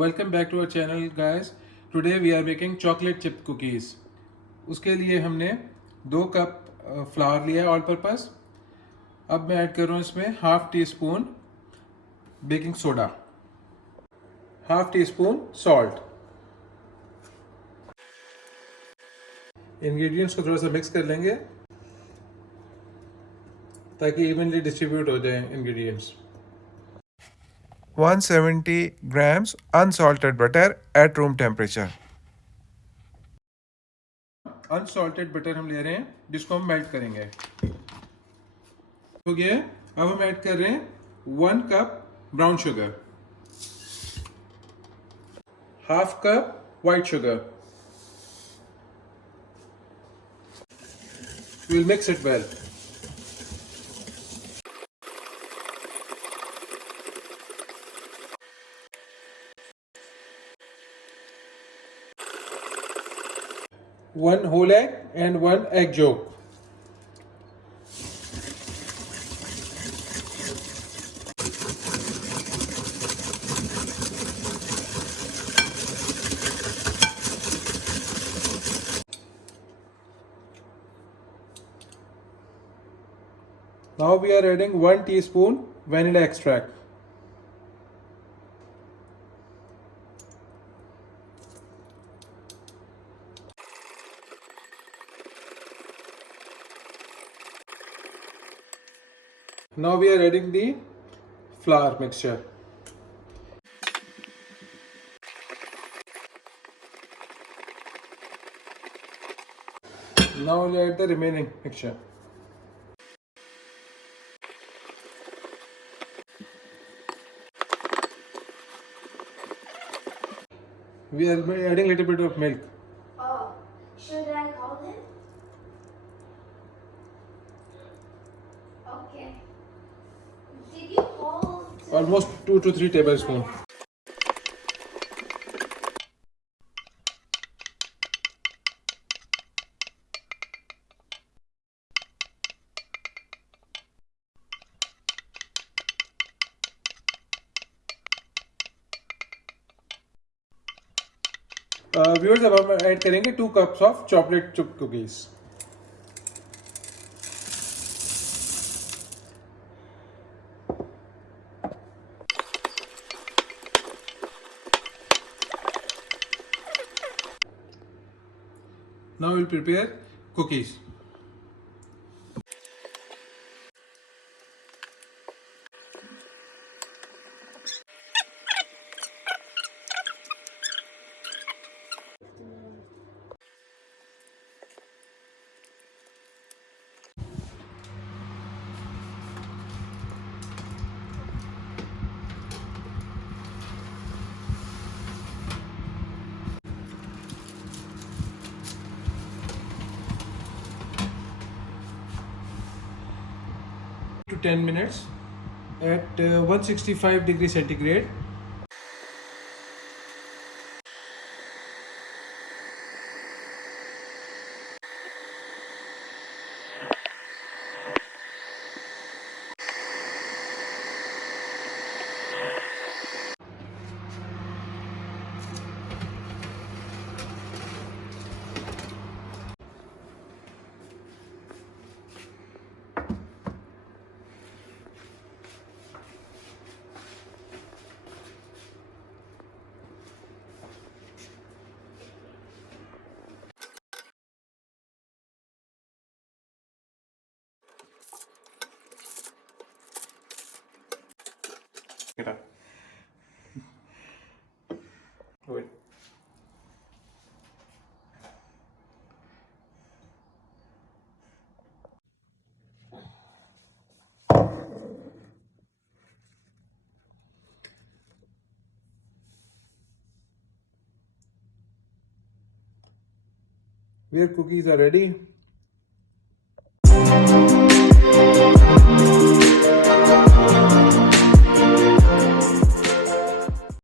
Welcome back to our channel guys. Today we are making chocolate chip cookies. उसके लिए हमने 2 cup flower लिया है ऑल पर्पस। अब मैं ऐड कर रहा हूँ इसमें half tea spoon baking soda, half tea spoon salt. Ingredients को थोड़ा सा मिक्स कर लेंगे ताकि इवनली डिस्ट्रीब्यूट हो जाए ingredients. 170 grams unsalted butter at room temperature। Unsalted butter हम ले रहे हैं जिसको हम मेल्ट करेंगे। हो गया। अब हम ऐड कर रहे हैं 1 cup brown sugar, half cup white sugar. We will mix it well. One whole egg and 1 egg yolk. Now we are adding 1 teaspoon vanilla extract. Now we are adding the flour mixture. Now we'll add the remaining mixture. We are adding a little bit of milk. Oh, should I call him? Okay. Did you call? Almost 2 to 3 tablespoons. Viewers, अब हम add करेंगे 2 cups of chocolate chip cookies. Now we'll prepare cookies. To 10 minutes at 165 degrees centigrade. Get up. Wait. Your cookies are ready.